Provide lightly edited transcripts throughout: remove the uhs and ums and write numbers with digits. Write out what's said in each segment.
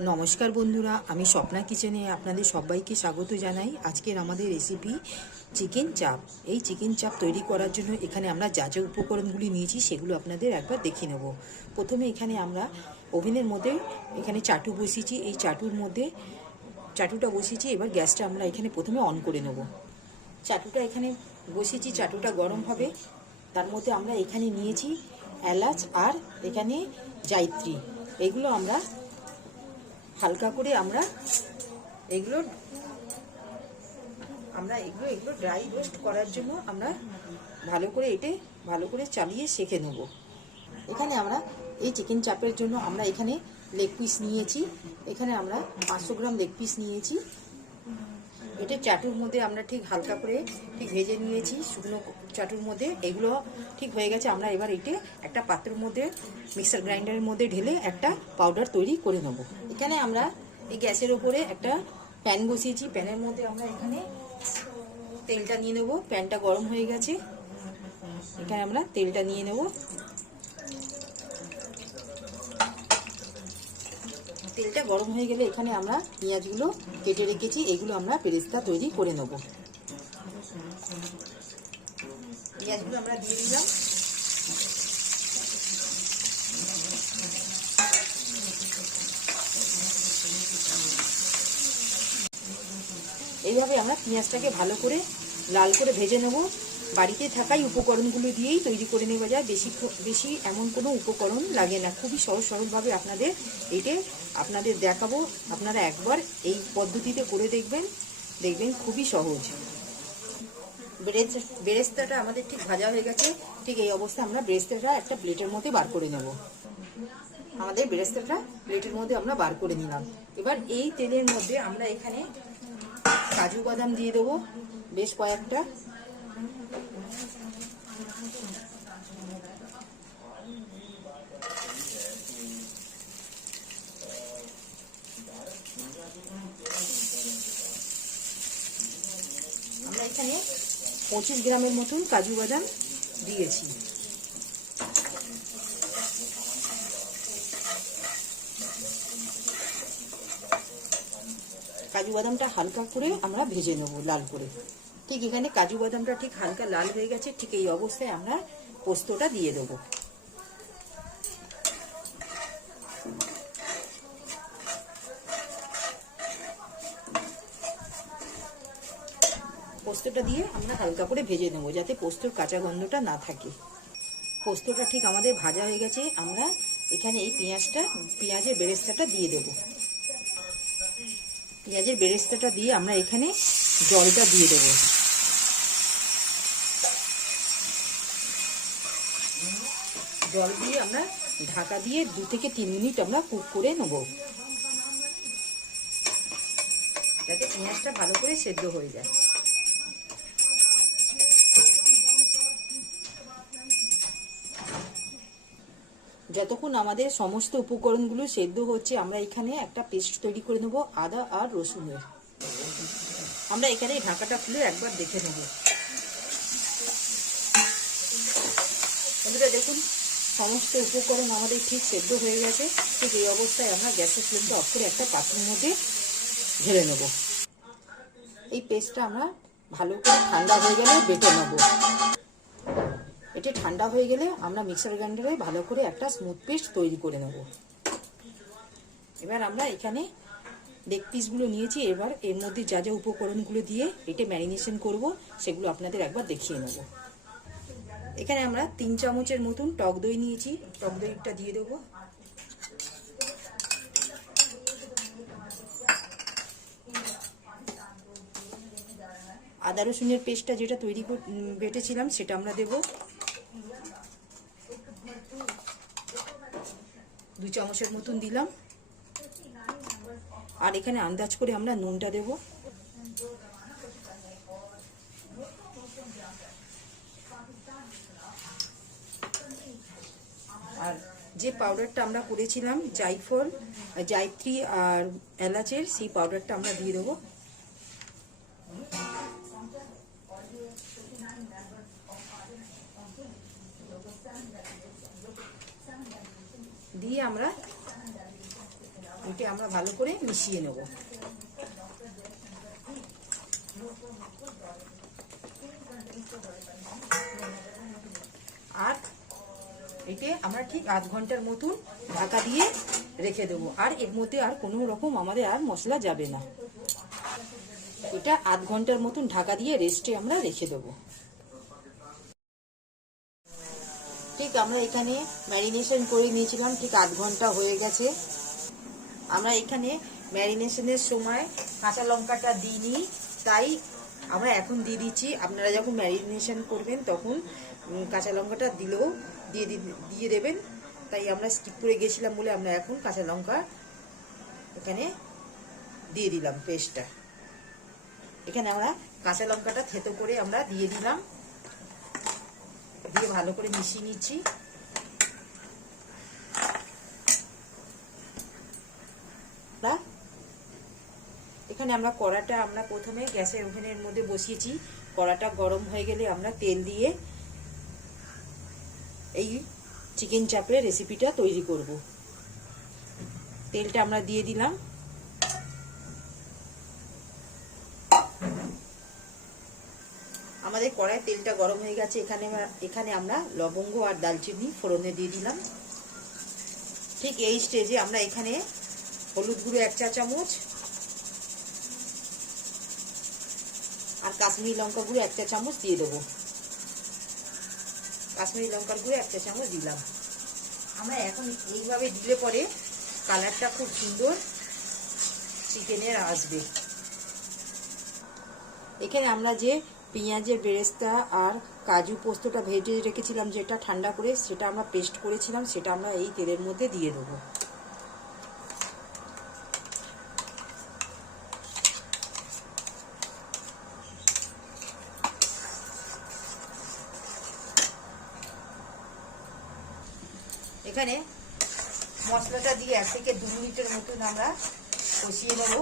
নমস্কার বন্ধুরা, আমি স্বপ্না কিচেনে আপনাদের সবাইকে স্বাগত জানাই। আজকের আমাদের রেসিপি চিকেন চাপ। এই চিকেন চাপ তৈরি করার জন্য এখানে আমরা যা যা উপকরণগুলি নিয়েছি সেগুলো আপনাদের একবার দেখে নেব। প্রথমে এখানে আমরা ওভেনের মধ্যে এখানে চাটু বসিয়েছি। এই চাটুটা বসিয়েছি। এবার গ্যাসটা আমরা এখানে প্রথমে অন করে নেব। চাটুটা এখানে বসিয়েছি, চাটুটা গরম হবে। তার মধ্যে আমরা এখানে নিয়েছি এলাচ আর এখানে জায়ত্রী। এগুলো আমরা হালকা করে এগুলো ড্রাই রোস্ট করার জন্য আমরা ভালো করে চালিয়ে শেখে নেব। এখানে আমরা এই চিকেন চাপের জন্য আমরা এখানে লেগ পিস নিয়েছি। এখানে আমরা 500 গ্রাম লেগ পিস নিয়েছি। এটা চাটুর মধ্যে আমরা ঠিক হালকা করে ভেজে নিয়েছি শুকনো চাটুর মধ্যে। এগুলো ঠিক হয়ে গেছে। আমরা এবার এটা একটা পাত্রের মধ্যে মিক্সার গ্রাইন্ডারের মধ্যে ঢেলে একটা পাউডার তৈরি করে নেব। এখানে আমরা এই গ্যাসের ওপরে একটা প্যান বসিয়েছি। প্যানের মধ্যে আমরা এখানে তেলটা নিয়ে নেব। প্যানটা গরম হয়ে গেছে। এখানে আমরা তেলটা নিয়ে নেব। তেলটা গরম হয়ে গেলে এখানে আমরা পেঁয়াজগুলো কেটে রেখেছি, এগুলো আমরা বেরেস্তা তৈরি করে নেব। পেঁয়াজগুলো আমরা দিয়ে দিলাম। এইভাবে আমরা পেঁয়াজটাকে ভালো করে লাল করে ভেজে নেব। বাড়িতে থাকাই উপকরণগুলো দিয়েই তৈরি করে নেওয়া যায়। বেশি এমন কোনো উপকরণ লাগে না। খুবই সহজ সরলভাবে আপনাদের দেখাবো। আপনারা একবার এই পদ্ধতিতে করে দেখবেন খুবই সহজ। বেরেস্তাটা আমাদের ঠিক ভাজা হয়ে গেছে। ঠিক এই অবস্থায় আমরা বেরেস্তাটা একটা প্লেটের মধ্যে বার করে নেব। আমাদের বেরেস্তাটা প্লেটের মধ্যে আমরা বার করে নিলাম। এবার এই তেলের মধ্যে আমরা এখানে কাজু বাদাম দিয়ে দেবো বেশ কয়েকটা। আমরা এখানে 25 গ্রামের মতন কাজু বাদাম দিয়েছি। কাজু বাদামটা হালকা করে আমরা ভেজে নেব লাল করে। ঠিক এখানে কাজু বাদামটা ঠিক হালকা লাল হয়ে গেছে। ঠিক এই অবস্থায় আমরা পোস্তটা দিয়ে দেবো। পোস্তটা দিয়ে আমরা হালকা করে ভেজে নেব যাতে পোস্তর কাঁচা গন্ধটা না থাকে। পোস্তটা ঠিক আমাদের ভাজা হয়ে গেছে। আমরা এখানে এই পেঁয়াজের বেরেস্তাটা দিয়ে দেব। পেঁয়াজের বেরেস্তাটা দিয়ে আমরা এখানে জলটা দিয়ে দেব। জল দিয়ে আমরা ঢাকা দিয়ে 2 থেকে 3 মিনিট আমরা কুক করে নেব যাতে পেঁয়াজটা ভালো করে সেদ্ধ হয়ে যায়। যতক্ষণ আমাদের সমস্ত উপকরণগুলো সেদ্ধ হচ্ছে আমরা এখানে একটা পেস্ট তৈরি করে নেব আদা আর রসুনের। আমরা এখানে ঢাকাটা খুলে একবার দেখে নেব। বন্ধুরা দেখুন, সমস্ত উপকরণ আমাদের ঠিক সেদ্ধ হয়ে গেছে। ঠিক এই অবস্থায় আমরা গ্যাসের ফ্লেমটা অফ করে একটা পাত্রের মধ্যে ঢেলে নেব। এই পেস্টটা আমরা ভালো করে ঠান্ডা হয়ে গেলে বেটে নেব। এটা ঠান্ডা হয়ে গেলে আমরা মিক্সার গ্রাইন্ডারে ভালো করে একটা স্মুথ পেস্ট তৈরি করে নেব। এবার আমরা এখানে লেগ পিসগুলো নিয়েছি। এবার এর মধ্যে যা যা উপকরণগুলো দিয়ে এটা ম্যারিনেশন করব সেগুলো আপনাদের একবার দেখিয়ে নেব। এখানে আমরা 3 চামচের মতন টক দই নিয়েছি। টক দইটা দিয়ে দেবো। আদা রসুনের পেস্টটা যেটা বেটেছিলাম সেটা আমরা দেব। 2 চামচের মতন দিলাম। আর এখানে আন্দাজ করে আমরা নুনটা দেব। আর যে পাউডারটা আমরা করেছিলাম জায়ত্রী আর এলাচের, সেই পাউডারটা আমরা দিয়ে দেবো। দিয়ে আমরা এটা আমরা ভালো করে মিশিয়ে নেব। আর এতে আমরা ঠিক আধ ঘন্টার মতন ঢাকা দিয়ে রেখে দেবো। আর এর মধ্যে আর কোনো রকম আমাদের আর মশলা যাবে না। এটা আধ ঘন্টার মতন ঢাকা দিয়ে রেস্টে আমরা রেখে দেবো। ঠিক আমরা এখানে ম্যারিনেশন করে নিয়েছিলাম, ঠিক আধ ঘন্টা হয়ে গেছে। আমরা এখানে ম্যারিনেশনের সময় কাঁচা লঙ্কাটা দিইনি, তাই আমরা এখন দিয়ে দিচ্ছি। আপনারা যখন ম্যারিনেশন করবেন তখন কাঁচা লঙ্কাটা দিলেও দিয়ে দেবেন, তাই আমরা স্কিপ করে গেছিলাম বলে আমরা এখন কাঁচা লঙ্কা এখানে দিয়ে দিলাম পেস্টটা। এখানে আমরা কাঁচা লঙ্কাটা থেতো করে আমরা দিয়ে দিলাম, দিয়ে ভালো করে মিশিয়ে নিচ্ছি। এখানে আমরা কড়াটা আমরা প্রথমে গ্যাসের ওভেনের মধ্যে বসিয়েছি। কড়াটা গরম হয়ে গেলে আমরা তেল দিয়ে এই চিকেন চাপের রেসিপিটা তৈরি করব। তেলটা আমরা দিয়ে দিলাম। আমাদের কড়াইয়ে তেলটা গরম হয়ে গেছে। এখানে আমরা লবঙ্গ আর দালচিনি ফোড়নে দিয়ে দিলাম। ঠিক এই স্টেজে আমরা এখানে হলুদ গুঁড়ো 1 চা চামচ আর কাশ্মীরি লঙ্কা গুঁড়ো 1 চা চামচ দিয়ে দেবো। কাশ্মীরি লঙ্কার গুঁড়ো 1 চা চামচ দিলাম। আমরা এখন এইভাবে দিলে পরে কালারটা খুব সুন্দর চিকেনের আসবে। এখানে আমরা যে পেঁয়াজের বেরেস্তা আর কাজু পোস্তটা ভেজে রেখেছিলাম, যেটা ঠান্ডা করে, সেটা আমরা পেস্ট করেছিলাম, সেটা আমরা এই তেলের মধ্যে দিয়ে দেবো। এখানে মশলাটা দিয়ে 1 থেকে 2 মিনিটের মতন আমরা কষিয়ে নেব।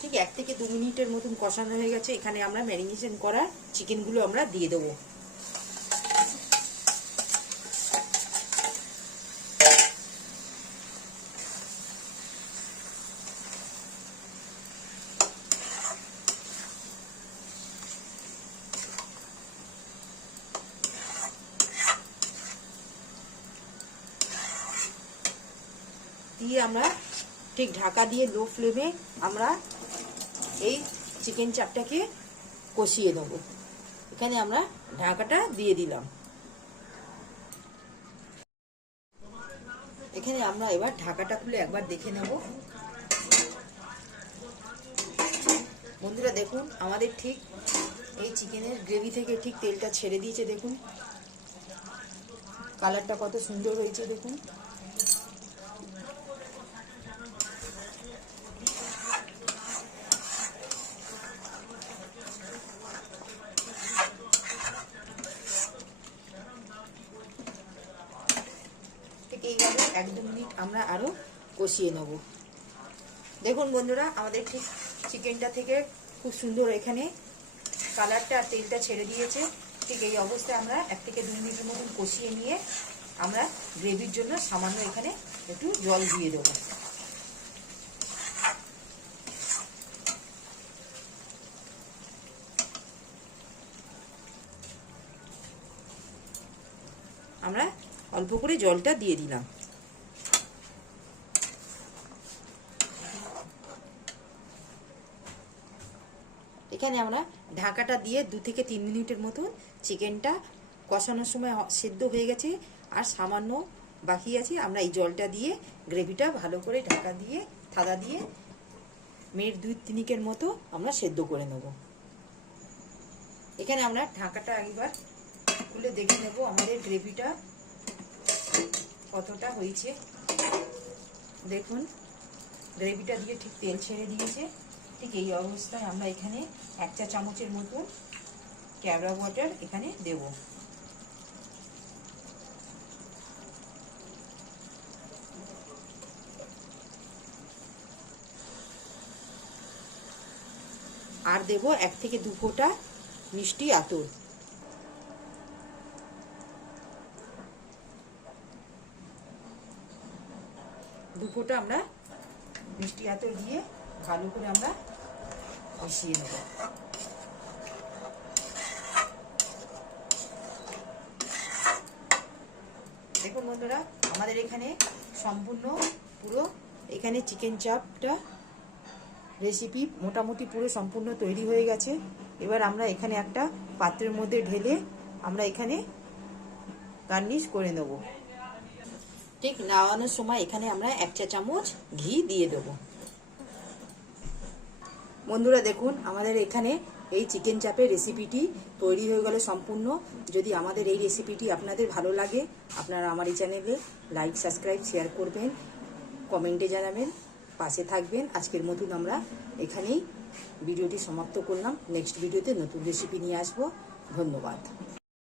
ঠিক 1 থেকে 2 মিনিটের মতন কষানো হয়ে গেছে। এখানে আমরা ম্যারিনেশন করা চিকেনগুলো আমরা দিয়ে দেবো। দিয়ে আমরা ঠিক ঢাকা দিয়ে লো ফ্লেমে আমরা এই চিকেন চাপটাকে কষিয়ে নেব। এখানে আমরা ঢাকাটা দিয়ে দিলাম। এখানে আমরা এবার ঢাকাটা খুলে একবার দেখে নেব। বন্ধুরা দেখুন, আমাদের ঠিক এই চিকেনের গ্রেভি থেকে ঠিক তেলটা ছেড়ে দিয়েছে। দেখুন কালারটা কত সুন্দর হয়েছে। দেখুন এইভাবে 1-2 মিনিট আমরা আরো কষিয়ে নেব। দেখুন বন্ধুরা, আমাদের ঠিক চিকেনটা থেকে খুব সুন্দর এখানে কালারটা আর তেলটা ছেড়ে দিয়েছে। ঠিক এই অবস্থায় আমরা 1 থেকে 2 মিনিটের মতন কষিয়ে নিয়ে আমরা গ্রেভির জন্য সামান্য এখানে একটু জল দিয়ে দেবো। আমরা অল্প করে জলটা দিয়ে দিলাম। এখানে আমরা ঢাকাটা দিয়ে 2 থেকে 3 মিনিটের মতন চিকেনটা কষানোর সময় সেদ্ধ হয়ে গেছে, আর সামান্য বাকি আছে। আমরা এই জলটা দিয়ে গ্রেভিটা ভালো করে ঢাকা দিয়ে থালা দিয়ে মিনিট 2-3 মতো আমরা সেদ্ধ করে নেব। এখানে আমরা ঢাকাটা একবার খুলে দেখে নেব আমাদের গ্রেভিটা কতটা হয়েছে। দেখুন গ্রেভিটা দিয়ে ঠিক তেল ছেড়ে দিয়েছে। ঠিক এই অবস্থায় আমরা এখানে 1 চা চামচের মতো ক্যাবড়া ওয়াটার এখানে দেব। আর দেব 1 থেকে 2 ফোঁটা মিষ্টি আতর। 2 ফোঁটা আমরা মিষ্টি আতর দিয়ে ভালো করে আমরা মিশিয়ে নেব। দেখুন বন্ধুরা, আমাদের এখানে সম্পূর্ণ পুরো এখানে চিকেন চাপটা রেসিপি মোটামুটি পুরো সম্পূর্ণ তৈরি হয়ে গেছে। এবার আমরা এখানে একটা পাত্রের মধ্যে ঢেলে আমরা এখানে গার্নিশ করে নেব। ঠিক নামানোর সময় এখানে আমরা 1 চা চামচ ঘি দিয়ে দেব। বন্ধুরা দেখুন, আমাদের এখানে এই চিকেন চাপের রেসিপিটি তৈরি হয়ে গেল সম্পূর্ণ। যদি আমাদের এই রেসিপিটি আপনাদের ভালো লাগে, আপনারা আমার এই চ্যানেলে লাইক, সাবস্ক্রাইব, শেয়ার করবেন, কমেন্টে জানাবেন, পাশে থাকবেন। আজকের মতন আমরা এখানেই ভিডিওটি সমাপ্ত করলাম। নেক্সট ভিডিওতে নতুন রেসিপি নিয়ে আসবো। ধন্যবাদ।